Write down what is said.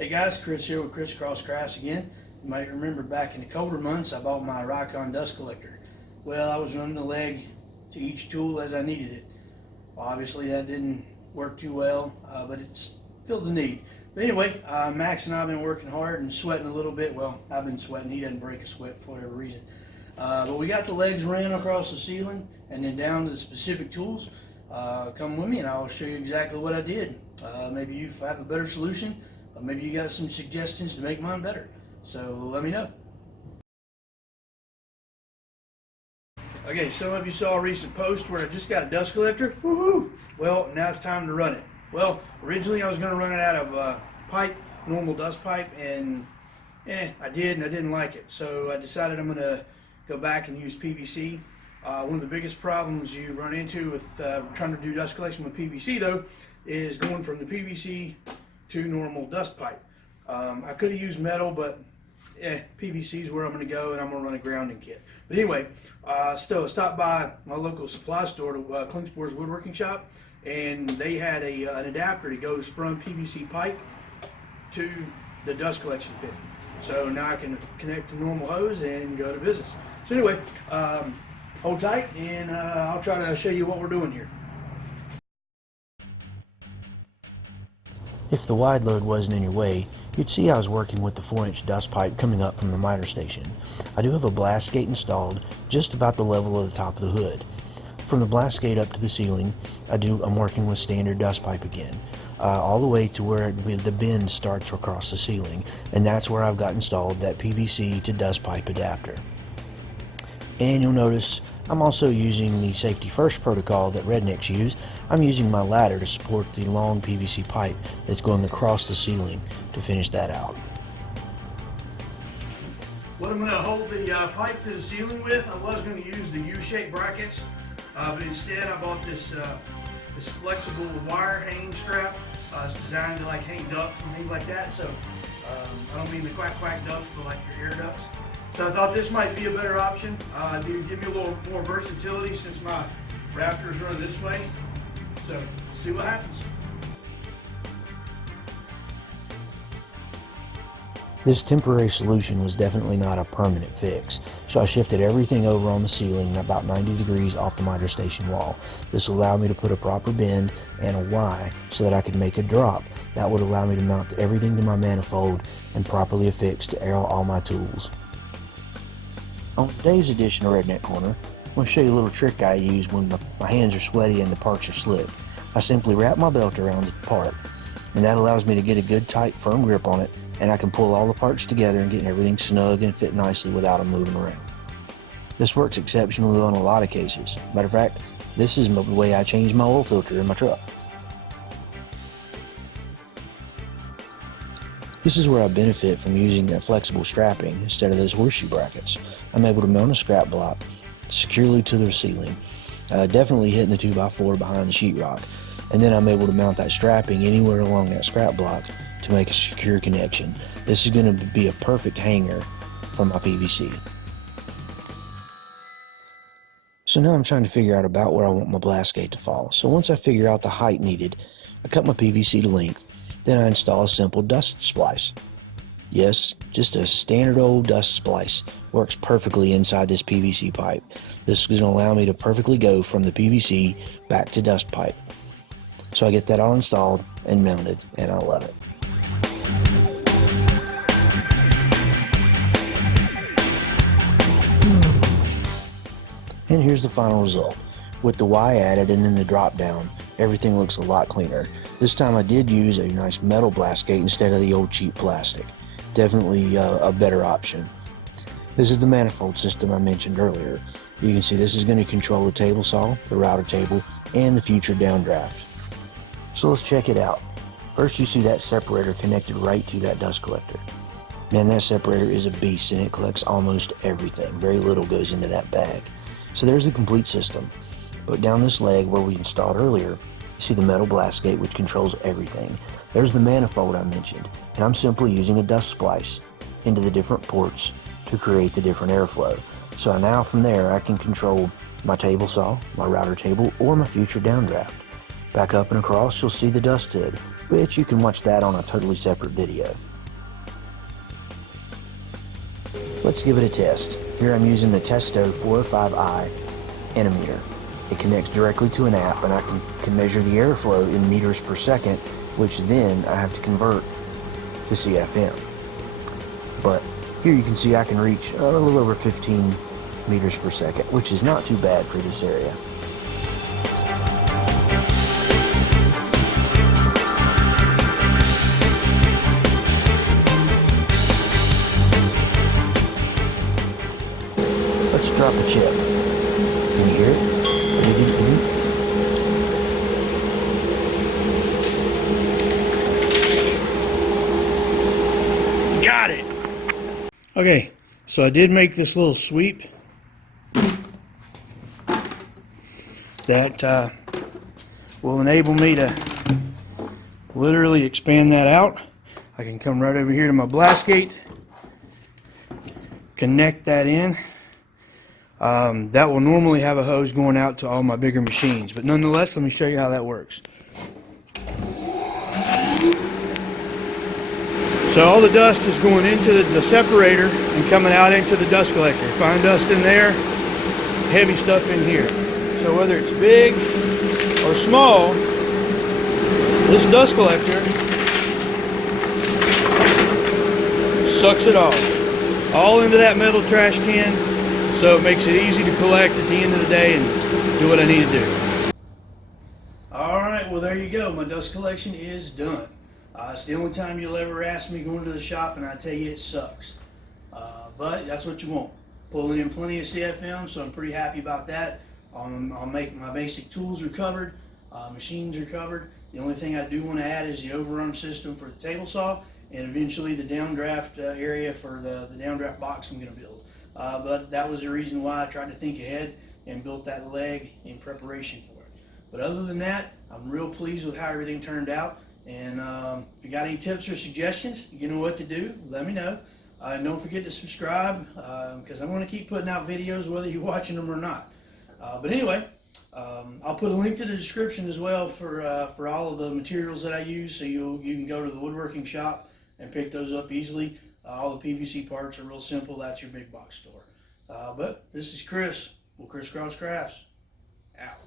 Hey guys, Chris here with Christcross Crafts again. You might remember back in the colder months I bought my Rikon dust collector. Well, I was running the leg to each tool as I needed it. Well, obviously that didn't work too well, but it's filled the need. But anyway, Max and I have been working hard and sweating a little bit. Well, I've been sweating, he doesn't break a sweat for whatever reason. But we got the legs ran across the ceiling and then down to the specific tools. Come with me and I'll show you exactly what I did. Maybe you have a better solution. Maybe you got some suggestions to make mine better. So let me know. Okay, some of you saw a recent post where I just got a dust collector. Woohoo! Well, now it's time to run it. Well, originally I was going to run it out of pipe, normal dust pipe, and I did, and I didn't like it. So I decided I'm going to go back and use PVC. One of the biggest problems you run into with trying to do dust collection with PVC, though, is going from the PVC to normal dust pipe. I could have used metal, but PVC is where I'm going to go, and I'm going to run a grounding kit. But anyway, still stopped by my local supply store, to Klingspor's Woodworking shop, and they had an adapter that goes from PVC pipe to the dust collection fitting. So now I can connect to normal hose and go to business. So anyway, hold tight, and I'll try to show you what we're doing here. If the wide load wasn't in your way, you'd see I was working with the 4-inch dust pipe coming up from the miter station. I do have a blast gate installed just about the level of the top of the hood. From the blast gate up to the ceiling, I'm working with standard dust pipe again, all the way to where the bend starts across the ceiling, and that's where I've got installed that PVC to dust pipe adapter. And you'll notice I'm also using the safety first protocol that rednecks use. I'm using my ladder to support the long PVC pipe that's going across the ceiling to finish that out. What I'm going to hold the pipe to the ceiling with, I was going to use the U-shaped brackets, but instead I bought this flexible wire hanging strap. It's designed to like hang ducks and things like that. So I don't mean the quack quack ducks, but like your ear ducts. So I thought this might be a better option. It would give me a little more versatility since my rafters run this way. So see what happens. This temporary solution was definitely not a permanent fix, so I shifted everything over on the ceiling about 90 degrees off the miter station wall. This allowed me to put a proper bend and a Y so that I could make a drop. That would allow me to mount everything to my manifold and properly affix to all my tools. On today's edition of Redneck Corner, I'm going to show you a little trick I use when my hands are sweaty and the parts are slick. I simply wrap my belt around the part, and that allows me to get a good tight firm grip on it, and I can pull all the parts together and get everything snug and fit nicely without them moving around. This works exceptionally well in a lot of cases. Matter of fact, this is the way I change my oil filter in my truck. This is where I benefit from using that flexible strapping instead of those horseshoe brackets. I'm able to mount a scrap block securely to the ceiling, definitely hitting the 2x4 behind the sheetrock, and then I'm able to mount that strapping anywhere along that scrap block to make a secure connection. This is going to be a perfect hanger for my PVC. So now I'm trying to figure out about where I want my blast gate to fall. So once I figure out the height needed, I cut my PVC to length. Then I install a simple dust splice. Yes, just a standard old dust splice. Works perfectly inside this PVC pipe. This is going to allow me to perfectly go from the PVC back to dust pipe. So I get that all installed and mounted, and I love it. And here's the final result. With the Y added and then the drop down, everything looks a lot cleaner. This time I did use a nice metal blast gate instead of the old cheap plastic. Definitely a better option. This is the manifold system I mentioned earlier. You can see this is going to control the table saw, the router table, and the future downdraft. So let's check it out. First you see that separator connected right to that dust collector. Man, that separator is a beast and it collects almost everything. Very little goes into that bag. So there's the complete system. But down this leg where we installed earlier, you see the metal blast gate which controls everything. There's the manifold I mentioned, and I'm simply using a dust splice into the different ports to create the different airflow. So now from there I can control my table saw, my router table, or my future downdraft. Back up and across you'll see the dust hood, which you can watch that on a totally separate video. Let's give it a test. Here I'm using the Testo 405i Enometer. It connects directly to an app, and I can measure the airflow in meters per second, which then I have to convert to CFM. But here you can see I can reach a little over 15 meters per second, which is not too bad for this area. Let's drop a chip. Can you hear it? Got it! Okay, so I did make this little sweep that will enable me to literally expand that out. I can come right over here to my blast gate, connect that in. That will normally have a hose going out to all my bigger machines, but nonetheless, let me show you how that works. So all the dust is going into the separator and coming out into the dust collector. Fine dust in there, heavy stuff in here. So whether it's big or small, this dust collector sucks it all into that metal trash can, so it makes it easy to collect at the end of the day and do what I need to do. Alright, well there you go. My dust collection is done. It's the only time you'll ever ask me going to the shop and I tell you it sucks. But that's what you want. Pulling in plenty of CFM, so I'm pretty happy about that. I'll make my basic tools are covered, machines are covered. The only thing I do want to add is the overrun system for the table saw and eventually the downdraft area for the downdraft box I'm going to build. But that was the reason why I tried to think ahead and built that leg in preparation for it. But other than that, I'm real pleased with how everything turned out. And if you got any tips or suggestions, you know what to do. Let me know. And don't forget to subscribe because I'm going to keep putting out videos whether you're watching them or not. But anyway, I'll put a link to the description as well for all of the materials that I use, so you can go to the woodworking shop and pick those up easily. All the PVC parts are real simple. That's your big box store. But this is Chris with Christcross Crafts. Out.